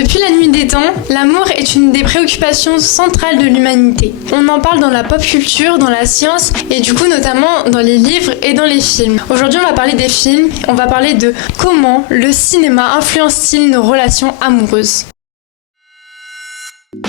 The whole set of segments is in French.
Depuis la nuit des temps, l'amour est une des préoccupations centrales de l'humanité. On en parle dans la pop culture, dans la science et du coup notamment dans les livres et dans les films. Aujourd'hui on va parler des films, on va parler de comment le cinéma influence-t-il nos relations amoureuses.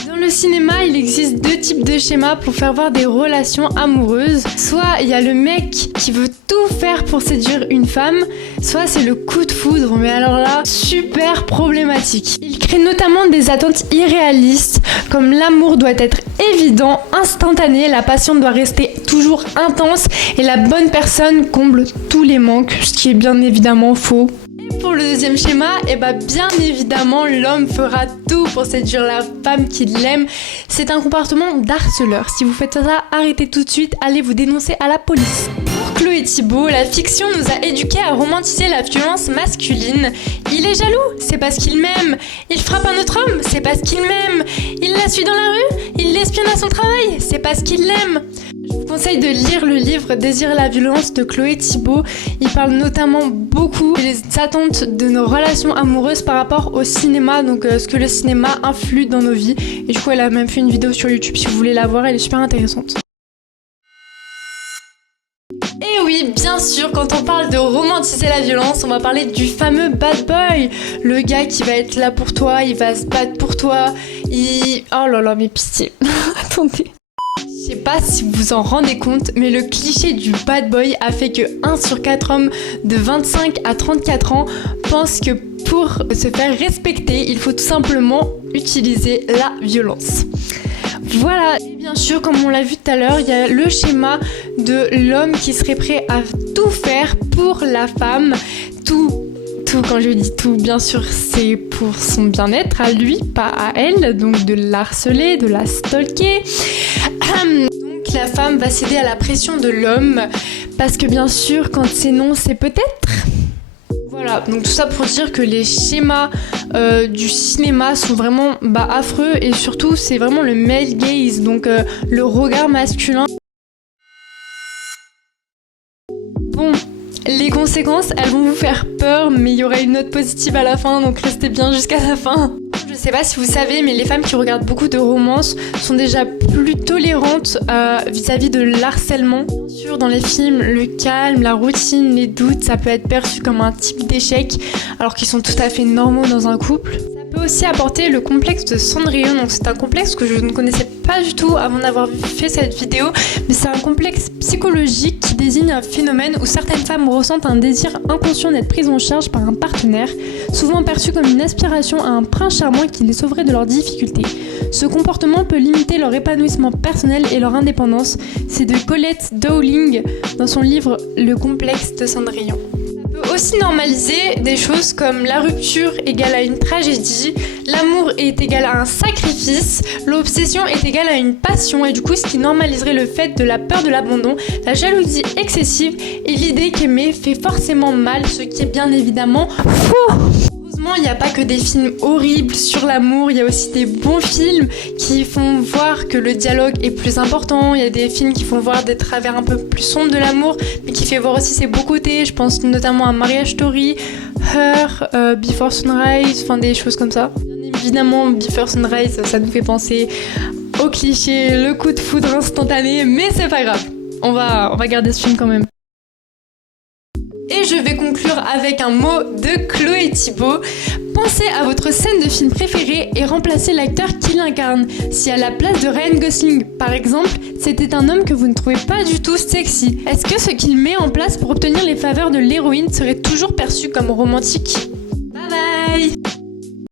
Dans le cinéma, il existe deux types de schémas pour faire voir des relations amoureuses. Soit il y a le mec qui veut tout faire pour séduire une femme, soit c'est le coup de foudre, mais alors là, super problématique. Il crée notamment des attentes irréalistes, comme l'amour doit être évident, instantané, la passion doit rester toujours intense et la bonne personne comble tous les manques, ce qui est bien évidemment faux. Pour le deuxième schéma, bien évidemment, l'homme fera tout pour séduire la femme qu'il aime. C'est un comportement d'harceleur. Si vous faites ça, arrêtez tout de suite, allez vous dénoncer à la police. Pour Chloé Thibault, la fiction nous a éduqués à romantiser la violence masculine. Il est jaloux, c'est parce qu'il m'aime. Il frappe un autre homme, c'est parce qu'il m'aime. Il la suit dans la rue, il l'espionne à son travail, c'est parce qu'il l'aime. Je vous conseille de lire le livre Désirer la violence de Chloé Thibault. Il parle notamment beaucoup des attentes de nos relations amoureuses par rapport au cinéma, donc ce que le cinéma influe dans nos vies. Et du coup, elle a même fait une vidéo sur YouTube si vous voulez la voir, elle est super intéressante. Et oui, bien sûr, quand on parle de romantiser la violence, on va parler du fameux bad boy. Le gars qui va être là pour toi, il va se battre pour toi, Oh là là, mais pitié. Attendez. Je sais pas si vous vous en rendez compte, mais le cliché du bad boy a fait que 1 sur 4 hommes de 25 à 34 ans pensent que pour se faire respecter, il faut tout simplement utiliser la violence. Voilà, et bien sûr, comme on l'a vu tout à l'heure, il y a le schéma de l'homme qui serait prêt à tout faire pour la femme, tout, quand je dis tout, bien sûr, c'est pour son bien-être à lui, pas à elle, donc de la harceler, de la stalker. Donc la femme va céder à la pression de l'homme, parce que bien sûr, quand c'est non, c'est peut-être. Voilà, donc tout ça pour dire que les schémas du cinéma sont vraiment affreux, et surtout, c'est vraiment le male gaze, donc le regard masculin. Bon. Les conséquences, elles vont vous faire peur, mais il y aura une note positive à la fin, donc restez bien jusqu'à la fin. Je sais pas si vous savez, mais les femmes qui regardent beaucoup de romances sont déjà plus tolérantes vis-à-vis de l'harcèlement. Bien sûr, dans les films, le calme, la routine, les doutes, ça peut être perçu comme un type d'échec, alors qu'ils sont tout à fait normaux dans un couple. Ça peut aussi apporter le complexe de Cendrillon, donc c'est un complexe que je ne connaissais pas du tout avant d'avoir fait cette vidéo, mais c'est un complexe psychologique qui désigne un phénomène où certaines femmes ressentent un désir inconscient d'être prises en charge par un partenaire, souvent perçu comme une aspiration à un prince charmant qui les sauverait de leurs difficultés. Ce comportement peut limiter leur épanouissement personnel et leur indépendance. C'est de Colette Dowling dans son livre Le complexe de Cendrillon. Aussi normaliser des choses comme la rupture égale à une tragédie, l'amour est égal à un sacrifice, l'obsession est égale à une passion, et du coup ce qui normaliserait le fait de la peur de l'abandon, la jalousie excessive et l'idée qu'aimer fait forcément mal, ce qui est bien évidemment faux. Heureusement, il n'y a pas que des films horribles sur l'amour, il y a aussi des bons films qui font voir que le dialogue est plus important, il y a des films qui font voir des travers un peu plus sombres de l'amour, mais qui fait voir aussi ses beaux côtés. Je pense notamment à Marriage Story, Her, Before Sunrise, enfin des choses comme ça. Bien évidemment, Before Sunrise, ça nous fait penser au cliché, le coup de foudre instantané, mais c'est pas grave, on va garder ce film quand même. Et je vais conclure avec un mot de Chloé Thibault. Pensez à votre scène de film préférée et remplacez l'acteur qui l'incarne. Si à la place de Ryan Gosling, par exemple, c'était un homme que vous ne trouvez pas du tout sexy, est-ce que ce qu'il met en place pour obtenir les faveurs de l'héroïne serait toujours perçu comme romantique ?